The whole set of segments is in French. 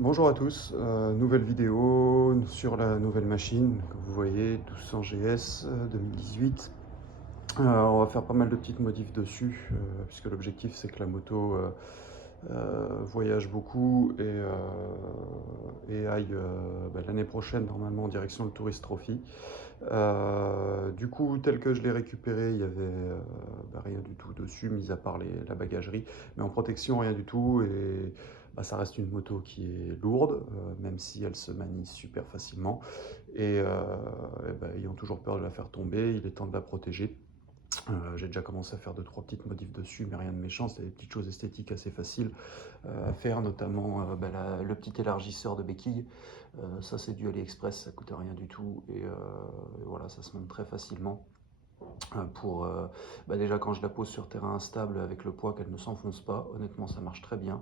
Bonjour à tous, nouvelle vidéo sur la nouvelle machine que vous voyez, 1200 GS 2018. On va faire pas mal de petites modifs dessus, puisque l'objectif c'est que la moto voyage beaucoup et aille l'année prochaine normalement en direction de Tourist Trophy. Du coup, tel que je l'ai récupéré, il y avait rien du tout dessus, mis à part la bagagerie. Mais en protection, rien du tout. Et ça reste une moto qui est lourde, même si elle se manie super facilement. Ayant toujours peur de la faire tomber, il est temps de la protéger. J'ai déjà commencé à faire 2-3 petites modifs dessus, mais rien de méchant. C'est des petites choses esthétiques assez faciles à faire, notamment le petit élargisseur de béquille. Ça, c'est du AliExpress, ça coûte rien du tout. Et voilà, ça se monte très facilement. Pour déjà quand je la pose sur terrain instable avec le poids, qu'elle ne s'enfonce pas, honnêtement ça marche très bien.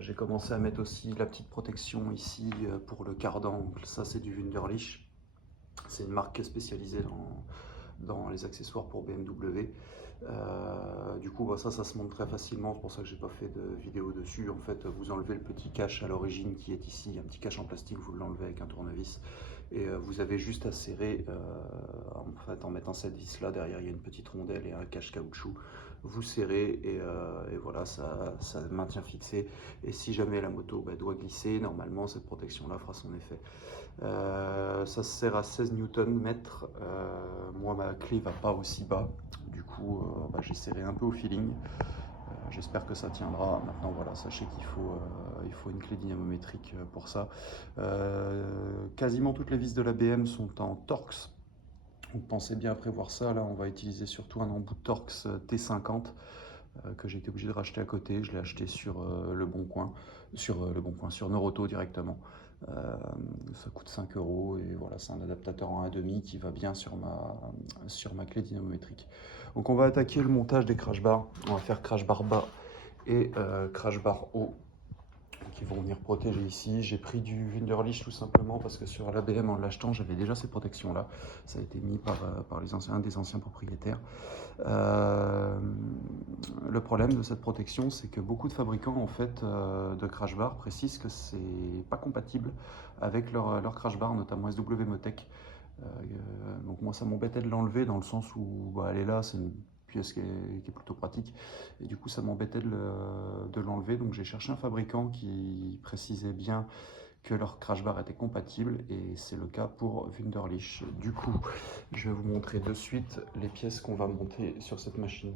J'ai commencé à mettre aussi la petite protection ici pour le cardan. Donc ça c'est du Wunderlich, c'est une marque qui est spécialisée dans les accessoires pour BMW. Du coup, ça se monte très facilement, c'est pour ça que j'ai pas fait de vidéo dessus. En fait, vous enlevez le petit cache à l'origine qui est ici, un petit cache en plastique, vous l'enlevez avec un tournevis et vous avez juste à serrer. En mettant cette vis là, derrière il y a une petite rondelle et un cache caoutchouc. Vous serrez et voilà, ça maintient fixé. Et si jamais la moto doit glisser, normalement cette protection là fera son effet. Ça se sert à 16 Nm. Moi, ma clé va pas aussi bas. Du coup, j'ai serré un peu au feeling. J'espère que ça tiendra. Maintenant, voilà, sachez il faut une clé dynamométrique pour ça. Quasiment toutes les vis de la BM sont en Torx. Donc pensez bien à prévoir ça. Là, on va utiliser surtout un embout Torx T50 que j'ai été obligé de racheter à côté. Je l'ai acheté sur Le Bon Coin, sur Noroto directement. Ça coûte 5 euros et voilà, c'est un adaptateur en 1,5 qui va bien sur ma clé dynamométrique. Donc on va attaquer le montage des crash bars. On va faire crash bar bas et crash bar haut qui vont venir protéger ici. J'ai pris du Wunderlich tout simplement parce que sur l'ABM en l'achetant j'avais déjà ces protections là. Ça a été mis par un des anciens propriétaires. Euh, le problème de cette protection, c'est que beaucoup de fabricants en fait, de crash bar précisent que c'est pas compatible avec leur crash bar, notamment SW Motec. Donc moi ça m'embêtait de l'enlever dans le sens où elle est là, c'est une pièce qui est plutôt pratique. Et du coup ça m'embêtait de l'enlever, donc j'ai cherché un fabricant qui précisait bien que leur crash bar était compatible et c'est le cas pour Wunderlich. Du coup, je vais vous montrer de suite les pièces qu'on va monter sur cette machine.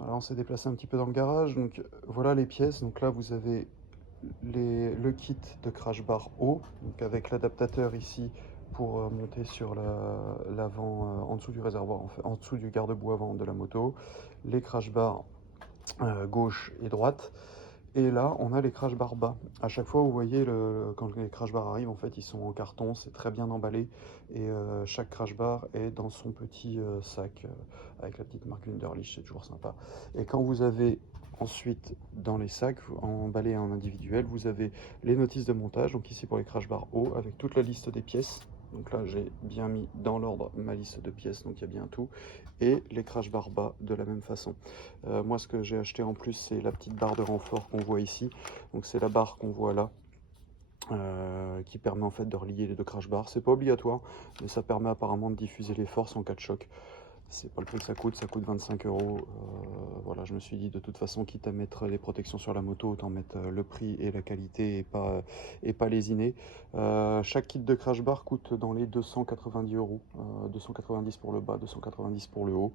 Alors on s'est déplacé un petit peu dans le garage, donc voilà les pièces. Donc là vous avez le kit de crash bar haut, donc avec l'adaptateur ici pour monter sur l'avant, en dessous du réservoir, en dessous du garde-boue avant de la moto, les crash bars gauche et droite. Et là, on a les crash bars bas. À chaque fois, vous voyez, quand les crash bars arrivent, en fait, ils sont en carton, c'est très bien emballé. Et chaque crash bar est dans son petit sac avec la petite marque Wunderlich, c'est toujours sympa. Et quand vous avez ensuite dans les sacs, emballés en individuel, vous avez les notices de montage. Donc ici pour les crash bars haut, avec toute la liste des pièces. Donc là, j'ai bien mis dans l'ordre ma liste de pièces, donc il y a bien tout. Et les crash bars bas de la même façon. Moi, ce que j'ai acheté en plus, c'est la petite barre de renfort qu'on voit ici. Donc c'est la barre qu'on voit là, qui permet en fait de relier les deux crash bars. C'est pas obligatoire, mais ça permet apparemment de diffuser les forces en cas de choc. C'est pas le prix que ça coûte 25 euros. Voilà, je me suis dit de toute façon, quitte à mettre les protections sur la moto, autant mettre le prix et la qualité et pas lésiner. Chaque kit de crash bar coûte dans les 290 euros. 290 pour le bas, 290 pour le haut.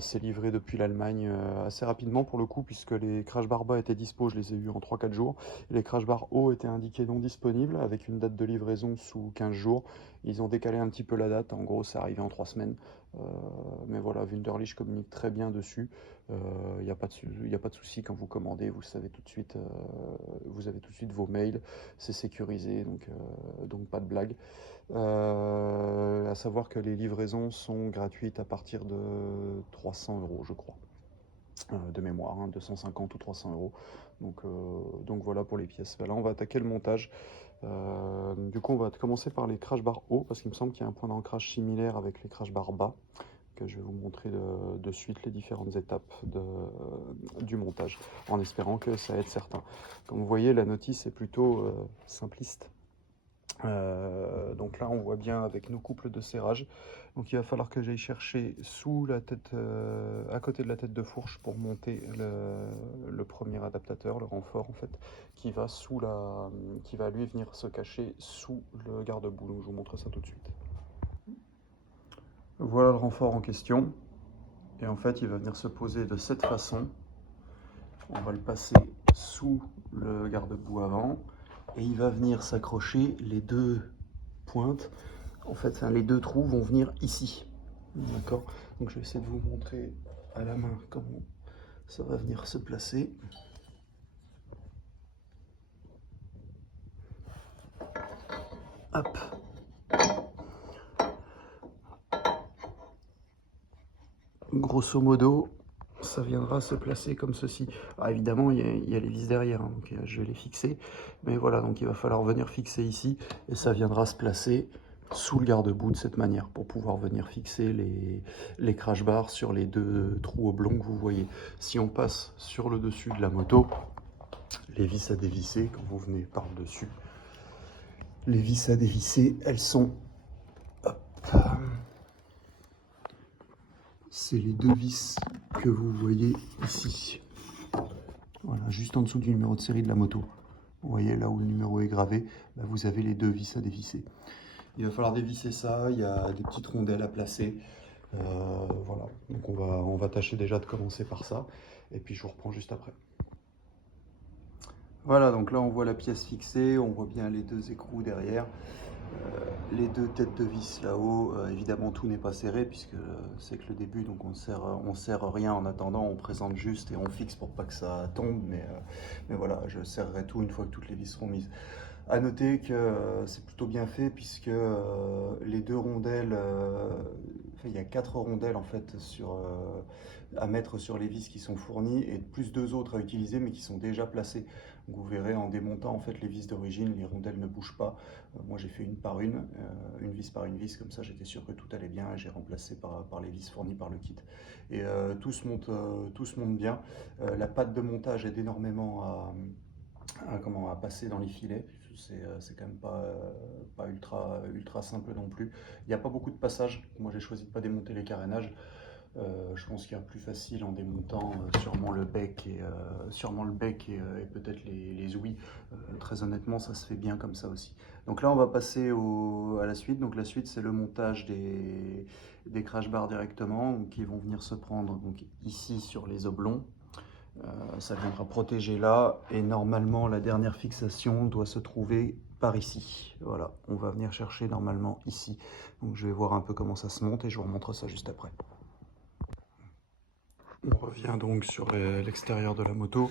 C'est livré depuis l'Allemagne assez rapidement pour le coup, puisque les crash bar bas étaient dispo, je les ai eu en 3-4 jours. Et les crash bar haut étaient indiqués non disponibles avec une date de livraison sous 15 jours. Ils ont décalé un petit peu la date, en gros c'est arrivé en 3 semaines. Mais voilà, Wunderlich communique très bien dessus. Il n'y a pas de souci quand vous commandez, vous savez tout de suite, vous avez tout de suite vos mails, c'est sécurisé, donc pas de blague. À savoir que les livraisons sont gratuites à partir de 300 euros, je crois, de mémoire, hein, 250 ou 300 euros. Donc voilà pour les pièces. Là, on va attaquer le montage. Du coup, on va commencer par les crash bars hauts, parce qu'il me semble qu'il y a un point d'ancrage similaire avec les crash bars bas. que je vais vous montrer de suite les différentes étapes du montage, en espérant que ça aide certains. Comme vous voyez, la notice est plutôt simpliste. Donc là, on voit bien avec nos couples de serrage. Donc il va falloir que j'aille chercher sous la tête, à côté de la tête de fourche pour monter le premier adaptateur, le renfort en fait, qui va lui venir se cacher sous le garde-boue. Donc je vous montre ça tout de suite. Voilà le renfort en question. Et en fait, il va venir se poser de cette façon. On va le passer sous le garde-boue avant. Et il va venir s'accrocher, les deux pointes, en fait les deux trous vont venir ici, d'accord? Donc je vais essayer de vous montrer à la main comment ça va venir se placer. Hop. Grosso modo, ça viendra se placer comme ceci. Alors évidemment, il y a les vis derrière, hein, donc je vais les fixer. Mais voilà, donc il va falloir venir fixer ici, et ça viendra se placer sous le garde-boue de cette manière, pour pouvoir venir fixer les crash bars sur les deux trous oblongs que vous voyez. Si on passe sur le dessus de la moto, les vis à dévisser, quand vous venez par le dessus, les vis à dévisser, elles sont... Hop. C'est les deux vis que vous voyez ici. Voilà, juste en dessous du numéro de série de la moto. Vous voyez là où le numéro est gravé, là, vous avez les deux vis à dévisser. Il va falloir dévisser ça, il y a des petites rondelles à placer. Voilà, donc on va tâcher déjà de commencer par ça. Et puis je vous reprends juste après. Voilà, donc là on voit la pièce fixée, on voit bien les deux écrous derrière. Les deux têtes de vis là-haut, évidemment tout n'est pas serré puisque c'est que le début, donc on serre rien en attendant, on présente juste et on fixe pour pas que ça tombe, mais voilà, je serrerai tout une fois que toutes les vis seront mises. À noter que c'est plutôt bien fait puisque les deux rondelles, il y a 4 rondelles en fait à mettre sur les vis qui sont fournies et plus 2 autres à utiliser mais qui sont déjà placées. Donc vous verrez en démontant en fait les vis d'origine, les rondelles ne bougent pas. Moi j'ai fait une vis par une vis, comme ça j'étais sûr que tout allait bien et j'ai remplacé par les vis fournies par le kit. Et tout se monte bien. La patte de montage aide énormément à passer dans les filets. C'est quand même pas ultra simple non plus. Il n'y a pas beaucoup de passages. Moi j'ai choisi de ne pas démonter les carénages. Je pense qu'il y a plus facile en démontant sûrement le bec et peut-être les ouïes. Très honnêtement, ça se fait bien comme ça aussi. Donc là, on va passer à la suite. Donc la suite, c'est le montage des crash bars directement, donc, qui vont venir se prendre donc, ici sur les oblongs. Ça viendra protéger là et normalement la dernière fixation doit se trouver par ici. Voilà, on va venir chercher normalement ici. Donc je vais voir un peu comment ça se monte et je vous remontre ça juste après. On revient donc sur l'extérieur de la moto.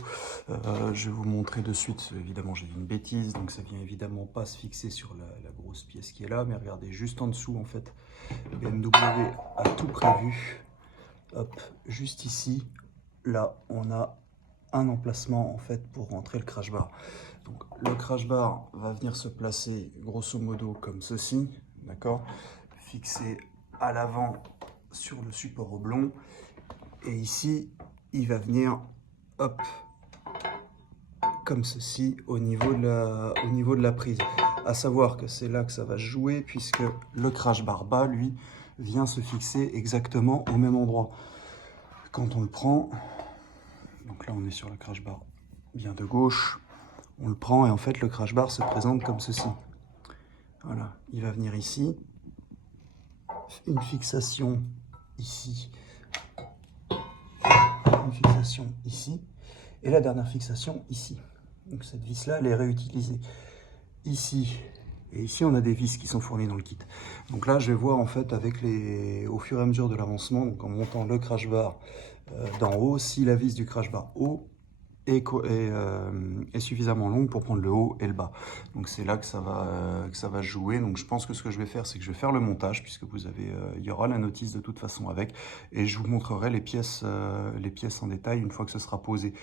Je vais vous montrer de suite, évidemment j'ai dit une bêtise, donc ça vient évidemment pas se fixer sur la grosse pièce qui est là, mais regardez juste en dessous en fait, BMW a tout prévu. Hop, juste ici, là on a un emplacement en fait pour rentrer le crash bar. Donc le crash bar va venir se placer grosso modo comme ceci, d'accord, fixé à l'avant sur le support oblong. Et ici, il va venir, hop, comme ceci, au niveau de la prise. À savoir que c'est là que ça va se jouer, puisque le crash bar bas, lui, vient se fixer exactement au même endroit. Quand on le prend, donc là on est sur le crash bar bien de gauche, on le prend et en fait le crash bar se présente comme ceci. Voilà, il va venir ici, une fixation ici, une fixation ici, et la dernière fixation ici. Donc cette vis-là, elle est réutilisée ici. Et ici, on a des vis qui sont fournies dans le kit. Donc là, je vais voir en fait au fur et à mesure de l'avancement, donc en montant le crash bar d'en haut, si la vis du crash bar haut est suffisamment longue pour prendre le haut et le bas. Donc c'est là que ça va jouer. Donc je pense que ce que je vais faire, c'est que je vais faire le montage, puisque il y aura la notice de toute façon avec, et je vous montrerai les pièces en détail une fois que ce sera posé.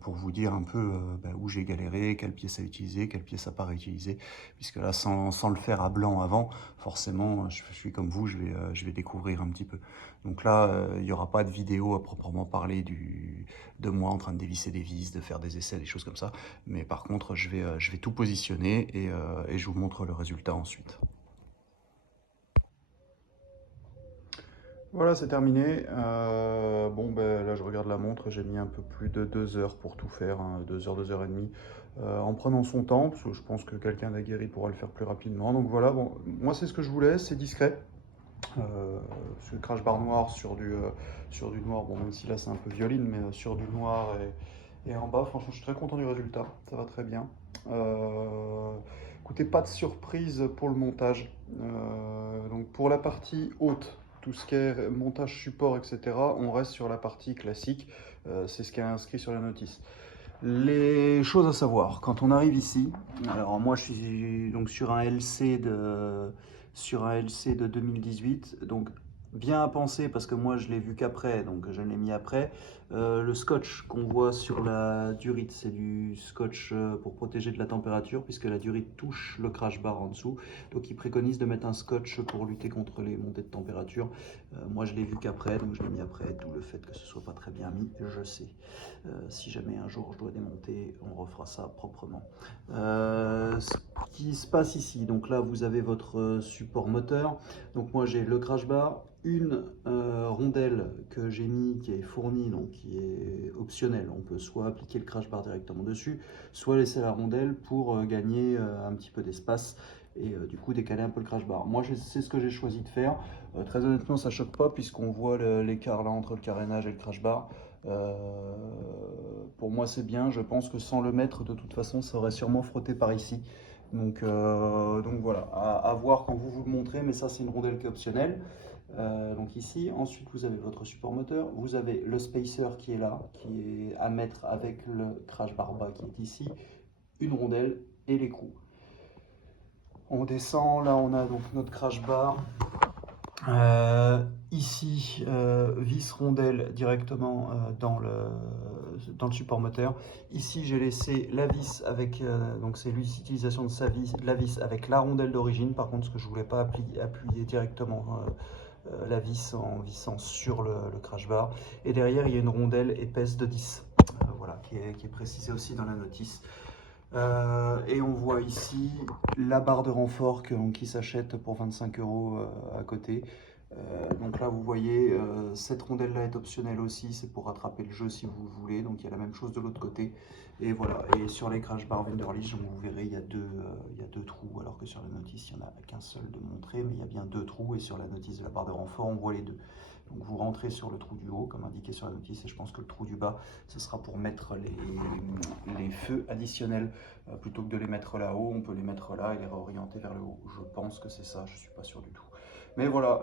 pour vous dire un peu où j'ai galéré, quelle pièce à utiliser, quelle pièce à pas réutiliser, puisque là, sans le faire à blanc avant, forcément, je suis comme vous, je vais découvrir un petit peu. Donc là, il n'y aura pas de vidéo à proprement parler de moi en train de dévisser des vis, de faire des essais, des choses comme ça, mais par contre, je vais tout positionner et je vous montre le résultat ensuite. Voilà, c'est terminé. Bon, ben, là, je regarde la montre, j'ai mis un peu plus de 2 heures pour tout faire, hein, 2 heures, 2 heures et demie, en prenant son temps, parce que je pense que quelqu'un d'aguerri pourra le faire plus rapidement. Donc voilà, bon, moi, c'est ce que je voulais, c'est discret. Sur le crash bar noir sur du noir, bon, même si là, c'est un peu violine, mais sur du noir et en bas, franchement, je suis très content du résultat, ça va très bien. Écoutez, pas de surprise pour le montage. Donc pour la partie haute, tout ce qui est montage support, etc., on reste sur la partie classique. C'est ce qui est inscrit sur la notice. Les choses à savoir, quand on arrive ici, alors moi je suis donc sur un LC de 2018, donc bien à penser parce que moi je l'ai vu qu'après, donc je l'ai mis après. Le scotch qu'on voit sur la durite, c'est du scotch pour protéger de la température puisque la durite touche le crash bar en dessous. Donc il préconise de mettre un scotch pour lutter contre les montées de température. Moi je l'ai vu qu'après, donc je l'ai mis après, d'où le fait que ce soit pas très bien mis, je sais. Si jamais un jour je dois démonter, on refera ça proprement. Ce qui se passe ici, donc là vous avez votre support moteur. Donc moi j'ai le crash bar, une rondelle que j'ai mis qui est fournie, donc qui est optionnelle. On peut soit appliquer le crash bar directement dessus, soit laisser la rondelle pour gagner un petit peu d'espace et du coup décaler un peu le crash bar. Moi c'est ce que j'ai choisi de faire. Très honnêtement ça choque pas puisqu'on voit l'écart là entre le carénage et le crash bar. Pour moi c'est bien, je pense que sans le mettre de toute façon ça aurait sûrement frotté par ici. Donc voilà, à voir quand vous le montrez, mais ça c'est une rondelle qui est optionnelle. Donc ici, ensuite vous avez votre support moteur, vous avez le spacer qui est là, qui est à mettre avec le crash bar bas qui est ici, une rondelle et l'écrou. On descend, là on a donc notre crash bar. Ici, vis rondelle directement dans le support moteur. Ici, j'ai laissé la vis avec, donc c'est l'utilisation de la vis avec la rondelle d'origine. Par contre, ce que je voulais pas appuyer directement la vis en vissant sur le crash bar. Et derrière, il y a une rondelle épaisse de 10, voilà, qui est précisée aussi dans la notice. Et on voit ici la barre de renfort qui s'achète pour 25 € à côté. Donc là vous voyez cette rondelle là est optionnelle aussi, c'est pour rattraper le jeu si vous le voulez, donc il y a la même chose de l'autre côté. Et voilà, et sur les crash bar Wunderlich, vous verrez il y a deux trous, alors que sur la notice il n'y en a qu'un seul de montré, mais il y a bien 2 trous, et sur la notice de la barre de renfort on voit les 2. Donc vous rentrez sur le trou du haut comme indiqué sur la notice, et je pense que le trou du bas ce sera pour mettre les feux additionnels. Plutôt que de les mettre là-haut, on peut les mettre là et les réorienter vers le haut. Je pense que c'est ça, je ne suis pas sûr du tout. Mais voilà,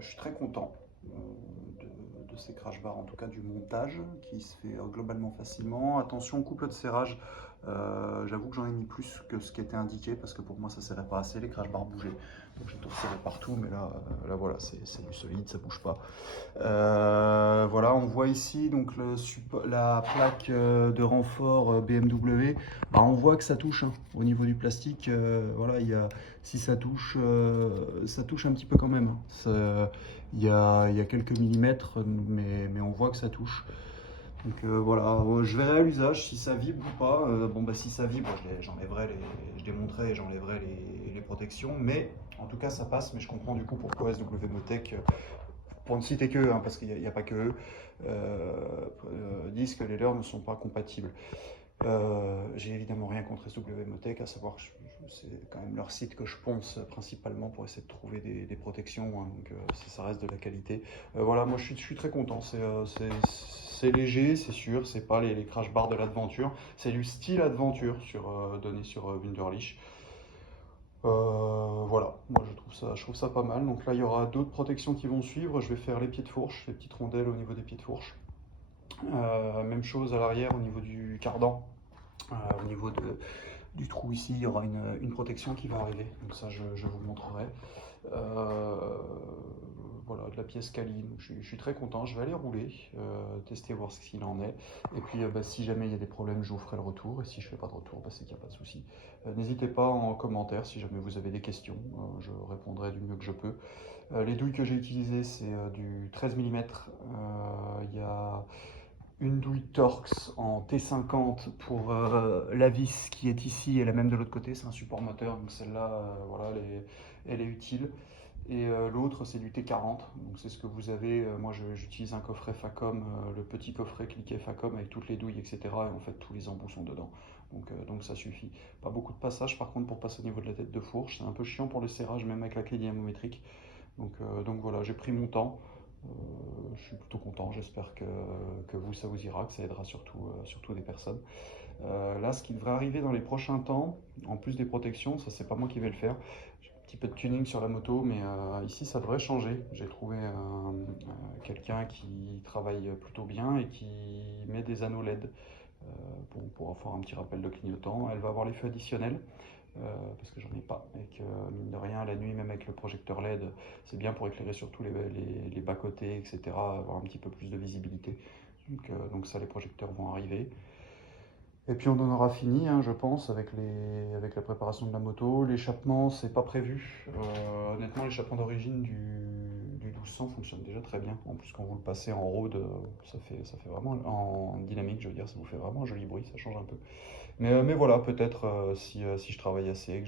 je suis très content de ces crash bars, en tout cas du montage qui se fait globalement facilement. Attention au couple de serrage, j'avoue que j'en ai mis plus que ce qui était indiqué parce que pour moi ça ne serrait pas assez, les crash bars bougeaient. Donc j'ai tout serré partout, mais là voilà, c'est du solide, ça bouge pas. Voilà, on voit ici donc la plaque de renfort BMW. Bah, on voit que ça touche hein, au niveau du plastique. Voilà, si ça touche un petit peu quand même. Hein. Il y a quelques millimètres, mais on voit que ça touche. Donc voilà, je verrai à l'usage si ça vibre ou pas. Bon bah si ça vibre, je démonterai et j'enlèverai les protections. Mais en tout cas ça passe. Mais je comprends du coup pourquoi SW Motech, pour ne citer qu'eux, hein, parce qu'il n'y a pas que eux, disent que les leurs ne sont pas compatibles. J'ai évidemment rien contre SW Motech, à savoir que c'est quand même leur site que je ponce principalement pour essayer de trouver des protections, hein, donc ça reste de la qualité. Voilà, moi je suis très content, c'est léger, c'est sûr, c'est pas les crash bars de l'adventure, c'est du style adventure donné sur Wunderlich. Voilà, moi je trouve ça pas mal. Donc là il y aura d'autres protections qui vont suivre, je vais faire les pieds de fourche, les petites rondelles au niveau des pieds de fourche. Même chose à l'arrière au niveau du cardan. Au niveau du trou ici, il y aura une protection qui va arriver. Donc ça, je vous montrerai. Euh, voilà, de la pièce Kali, donc je suis très content, je vais aller rouler, tester, voir ce qu'il en est. Et puis bah, si jamais il y a des problèmes, je vous ferai le retour, et si je fais pas de retour, bah, c'est qu'il n'y a pas de souci. N'hésitez pas en commentaire si jamais vous avez des questions, je répondrai du mieux que je peux. Les douilles que j'ai utilisées, c'est du 13 mm. Il y a une douille Torx en T50 pour la vis qui est ici et la même de l'autre côté. C'est un support moteur, donc celle-là, voilà, elle est utile. Et l'autre, c'est du T40, donc c'est ce que vous avez. Moi, j'utilise un coffret Facom, le petit coffret cliquet Facom avec toutes les douilles, etc. Et en fait, tous les embouts sont dedans. Donc ça suffit. Pas beaucoup de passages, par contre, pour passer au niveau de la tête de fourche. C'est un peu chiant pour le serrage, même avec la clé dynamométrique. Donc voilà, j'ai pris mon temps. Je suis plutôt content. J'espère que vous, ça vous ira, que ça aidera surtout des personnes. Là, ce qui devrait arriver dans les prochains temps, en plus des protections, ça c'est pas moi qui vais le faire. J'ai un petit peu de tuning sur la moto, mais ici ça devrait changer. J'ai trouvé quelqu'un qui travaille plutôt bien et qui met des anneaux LED pour avoir un petit rappel de clignotant. Elle va avoir les feux additionnels. Parce que j'en ai pas, et que mine de rien, la nuit, même avec le projecteur LED, c'est bien pour éclairer surtout les bas-côtés, etc., avoir un petit peu plus de visibilité. Donc ça, les projecteurs vont arriver. Et puis on en aura fini, hein, je pense, avec la préparation de la moto. L'échappement, c'est pas prévu. Honnêtement, l'échappement d'origine du 1200 fonctionne déjà très bien. En plus, quand vous le passez en road, ça fait vraiment, en dynamique, je veux dire, ça vous fait vraiment un joli bruit, ça change un peu. Mais voilà, peut-être si je travaille assez,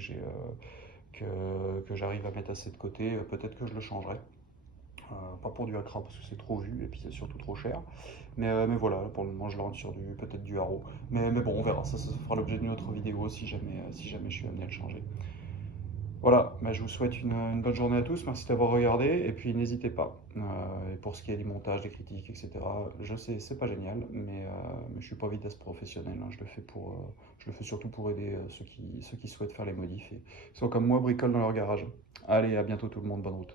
que j'arrive à mettre assez de côté, peut-être que je le changerai. Pas pour du Accra parce que c'est trop vu et puis c'est surtout trop cher. Mais voilà, pour le moment je rentre sur peut-être du Haro. Mais bon, on verra, ça fera l'objet d'une autre vidéo si jamais je suis amené à le changer. Voilà, bah, je vous souhaite une bonne journée à tous, merci d'avoir regardé, et puis n'hésitez pas. Et pour ce qui est du montage, des critiques, etc., je sais, c'est pas génial, mais je suis pas vitesse professionnel, hein. Je le fais surtout pour aider ceux qui souhaitent faire les modifs et qui sont comme moi, bricolent dans leur garage. Allez, à bientôt tout le monde, bonne route.